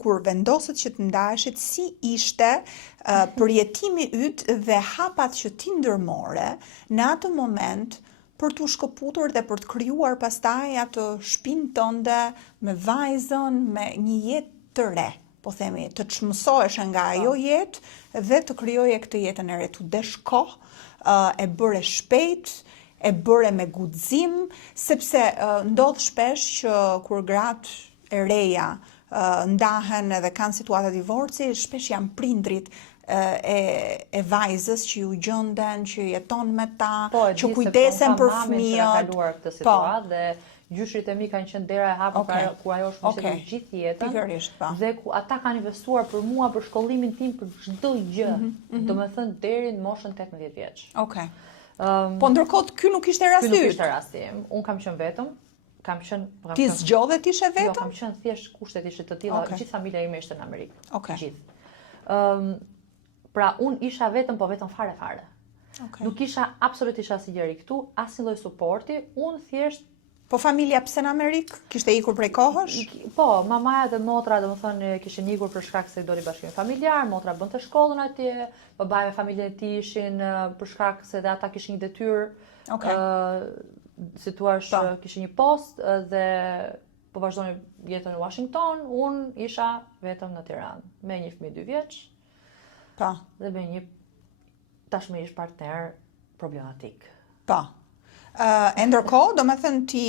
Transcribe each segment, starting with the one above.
kur vendosët që të ndaheshit, si ishte përjetimi yt dhe hapat që ti ndërmore në atë moment për t'u shkëputur dhe për të krijuar pastaj atë shtëpinë tënde me vajzën, me një jetë të re, po themi, të çmësohesh nga ajo jetë dhe të krijoje këtë jetën e re. Tu desh kohë, e bëre shpejt, e bëre me guxim, sepse ndodh shpesh që kur gratë e reja ndahen edhe kanë situata divorci, shpesh janë prindrit e vajzës që ju gjenden, që jeton me ta, që kujdesen për fëmijët. Po, ka kaluar këtë situatë dhe gjyshrit e mi kanë qenë dera e hapur ku ajo është mbështetur gjithë jetën. Pikërisht, po. Dhe ku ata kanë investuar për mua, për shkollimin tim, për çdo gjë. Domethënë deri në moshën 18 vjeç. Okej. Po ndërkohë ky nuk ishte rasti yt. Ky nuk ishte rasti im. Unë kam qenë vetëm. Ti zgjodhe të ishe vetëm? Jo, kam qenë thjesht kushtet ishte të tilla, gjithë familja ime ishte në Amerikë. Gjithë. Pra unë isha vetëm, po vetëm fare. Nuk isha absolutisht asnjë gjeri këtu, asnjë lloj suporti, unë thjesht. Po familja pse në Amerikë? Kishte ikur prej kohësh? Po, mamaja dhe motra, domethënë kishin ikur për shkak se i doli bashkimi familjar, motra bënte shkollën atje, babai me familjen e tij ishin për shkak se dhe ata kishin një detyrë. Si thua, kishin një post dhe po vazhdonin jetën në Washington, unë isha vetëm në Tiranë me një fëmijë 2 vjeç. Pa. Dhe me një tashmërish partner problematik. Pa. E ndërkohë, do me thënë ti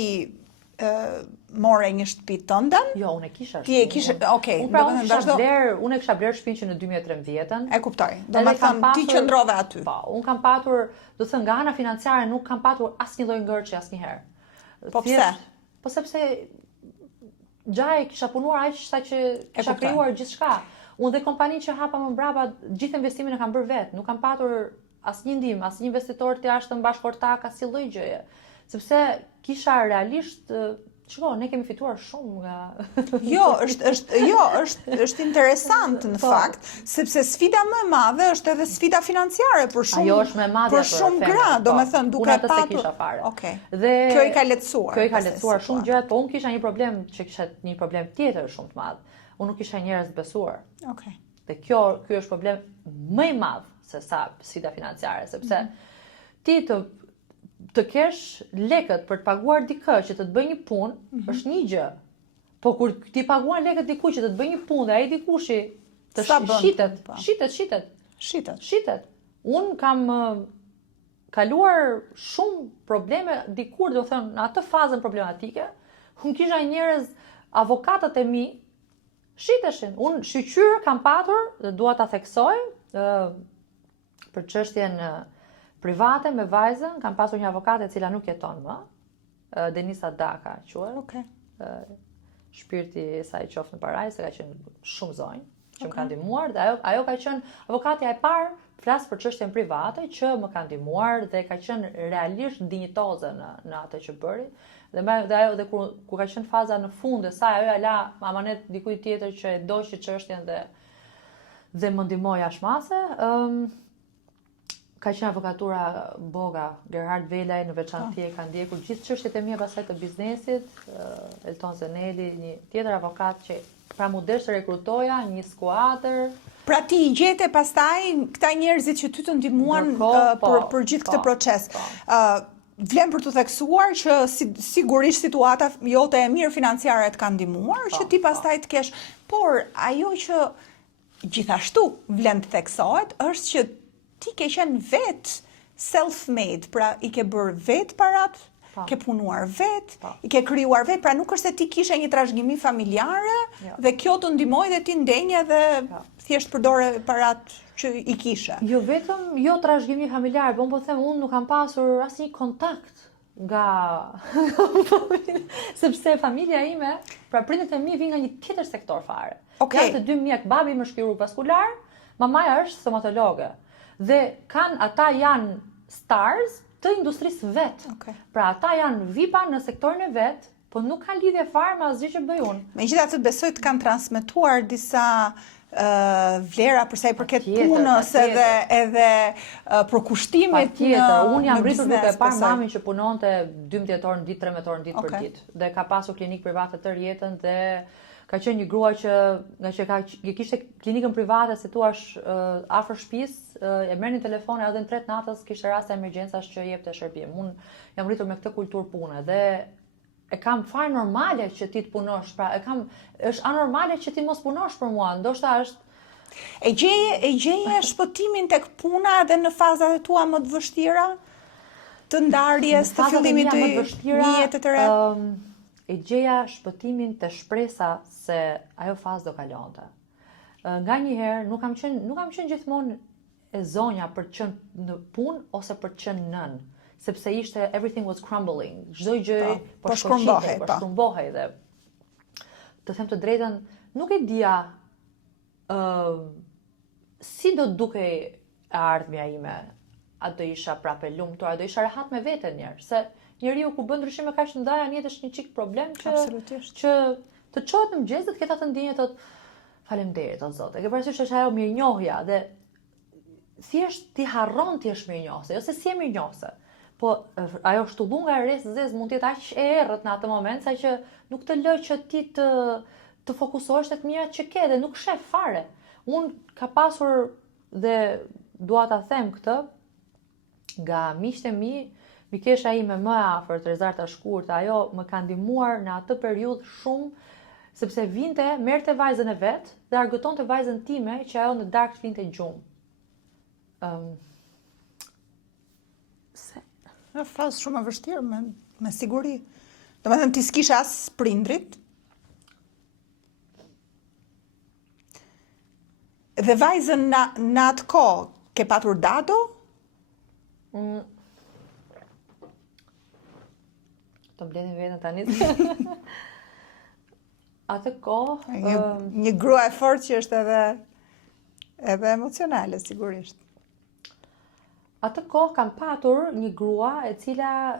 more një shtëpi tënde? Jo, unë e kisha shtëpi. Ti e kishe, okej. Unë e kisha blerë shtëpinë që në 2013. E kuptoj. Do me thënë ti qëndrove aty. Po, unë kam patur, do thënë nga ana financiare nuk kam patur asnjë lloj ngërçi asnjëherë. Po pse? Po sepse gjaje kisha punuar aq sa që kisha krijuar gjithçka. Unë dhe kompaninë që hapa më mbrapa, gjithë investimin e kam bërë vetë, nuk kam patur asnjë ndihmë, asnjë investitor të jashtëm bashkëortak, asnjë lloj gjëje. Sepse kisha realisht, shiko, ne kemi fituar shumë nga është interesant në fakt, sepse sfida më e madhe është edhe sfida financiare për shumë. Ajo është më e madhe për shumë gra, domethënë duke patur. Okej. Dhe kjo i ka lehtësuar. Kjo i ka lehtësuar shumë gjërat, po unë kisha një problem që kisha një problem tjetër shumë të madh. Unë nuk isha njerëz të besuar. Okej. Dhe ky është problem më i madh se sa sfida financiare, sepse ti të kesh lekët për të paguar dikë që të bëjë një punë, është një gjë. Po kur ti paguan lekët dikujt që të bëjë një punë dhe ai dikushi të shitet. Unë kam kaluar shumë probleme dikur, do thënë, në atë fazën problematike, unë kisha njerëz, avokatët e mi shiteshin. Unë shqyqyrë kam patur dhe dua ta theksoj për çështjen private me vajzën, kam pasur një avokate e cila nuk jeton më, Denisa Daka quhet. Shpirti i saj qoftë në parajs, se ka qenë shumë zonjë që më ka ndihmuar dhe ajo ka qenë avokatja e parë, flas për çështjen private që më ka ndihmuar dhe ka qenë realisht dinjitoze në atë që bëri. Dhe kur ka qenë faza në fund e saj, ajo la amanet dikujt tjetër që e doqi çështjen dhe më ndihmoi ashmase. Ka qenë avokatura Boga, Gerhard Velaj në veçantë ka ndjekur gjithë çështjet e mia pasaj të biznesit, Elton Zeneli, një tjetër avokat që pra mu desh të rekrutoja, një skuadër. Pra ti i gjete pastaj këta njerëzit që ty të ndihmuan për gjithë këtë proces. Vlen për të theksuar që sigurisht situata jote e mirë financiare të ka ndihmuar, që ti pastaj të kesh, por ajo që gjithashtu vlen të theksohet është që ti ke qenë vetë self-made, pra i ke bërë vetë parat, ke punuar vetë, i ke krijuar vetë, pra nuk është se ti kishe një trashëgimi familjare dhe kjo të ndihmoi dhe ti ndenje dhe thjesht përdore parat që i kishe. Jo vetëm, jo trashëgimi familjar, po unë nuk kam pasur asnjë kontakt nga sepse familja ime, pra prindërit e mi vinë nga një tjetër sektor fare. Janë të dy mjek, babi më shkirurg vaskular, mamaja është stomatologe. Dhe ata janë stars të industrisë vetë. Pra ata janë vipa në sektorin e vetë, po nuk kanë lidhje fare me asgjë që bëj unë. Megjithatë besoj të kanë transmetuar disa vlera për sa i përket punës edhe përkushtimit në biznes. Unë jam rritur duke parë mamin që punonte 12 orë në ditë, 13 orë në ditë për ditë. Dhe ka pasur klinikë private tërë jetën dhe ka qenë një grua që nga që kishte klinikën private si thua afër shtëpisë, e merrni telefonin edhe në 3 natës kishte raste emergjencash që jepte shërbim. Unë jam rritur me këtë kulturë pune dhe e kam fare normale që ti të punosh, pra është anormale që ti mos punosh për mua, ndoshta është E gjeje shpëtimin tek puna edhe në fazat e tua më të vështira të ndarjes, të fillimit të një jete të re? E gjeja shpëtimin të shpresa se ajo fazë do kalonte. Nga njëherë nuk kam qenë gjithmonë e zonja për të qenë në punë ose për të qenë nën, sepse ishte everything was crumbling. Çdo gjë po shkrumbehej dhe të them të drejtën, nuk e dija si do dukej e ardhmja ime, a do isha prapë e lumtur, a do isha rehat me veten njerë, se njeriu ku bën ndryshime kaq të ndaja në jetë është një çik problem që të çohet në mëngjes dhe të ketë atë ndjenjë thotë faleminderit o Zot. E ke parasysh është ajo mirënjohja dhe thjesht ti harron ti je mirënjohse, jo se si je mirënjohse. Po ajo shtullunga e resë zez mund të jetë aq e errët në atë moment sa që nuk të lë që ti të fokusohesh tek mirat që ke dhe nuk shef fare. Unë ka pasur dhe dua ta them këtë nga miqtë e mi, mikesha ime më e afërt, Rezarta Shkurtë, ajo më ka ndihmuar në atë periudhë shumë, sepse vinte, merrte vajzën e vet dhe argëtonte vajzën time që ajo në darkë të vinte gjumë. Në fazë shumë e vështirë, me siguri. Domethënë ti s'kishe as prindrit. Dhe vajzën në atë kohë ke patur dado? Të mbledhin vetën tani. Atë kohë një grua e fortë që është edhe emocionale sigurisht. Atë kohë kam patur një grua e cila,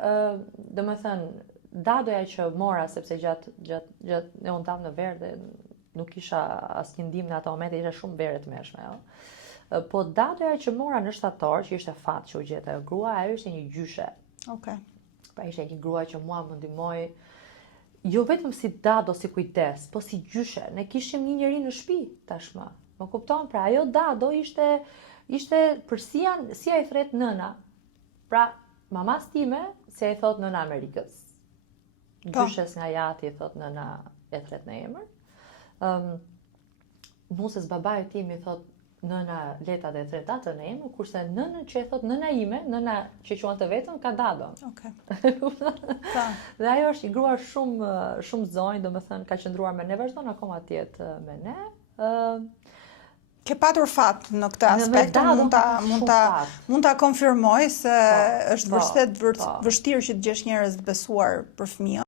domethënë, dadoja që mora sepse gjatë ne unë tam në verë dhe nuk kisha asnjë ndihmë në ato momente, isha shumë verë të mëshme, jo. Po dadoja që mora në shtator, që ishte fat që u gjete ajo grua, ajo ishte një gjyshe. Okay. Pra ishte një grua që mua më ndihmoi jo vetëm si dado, si kujdes, po si gjyshe. Ne kishim një njeri në shtëpi tashmë. Më kupton? Pra ajo dado ishte për si ai thret nëna. Pra mamas time si ai thot nëna Amerikës. Gjyshes nga jati i thot nëna e thret në emër. Nusës babait tim i thot nëna Leta dhe thret atë në emër, kurse nënën që e thot nëna ime, nëna që quante vetëm ka dado. Okay. Dhe ajo është një grua shumë zonjë, domethënë ka qëndruar me ne, vazhdon akoma të jetë me ne. Ke patur fat në këtë aspekt, mund ta konfirmoj se është vërtet vështirë që të gjesh njerëz të besuar për fëmijën.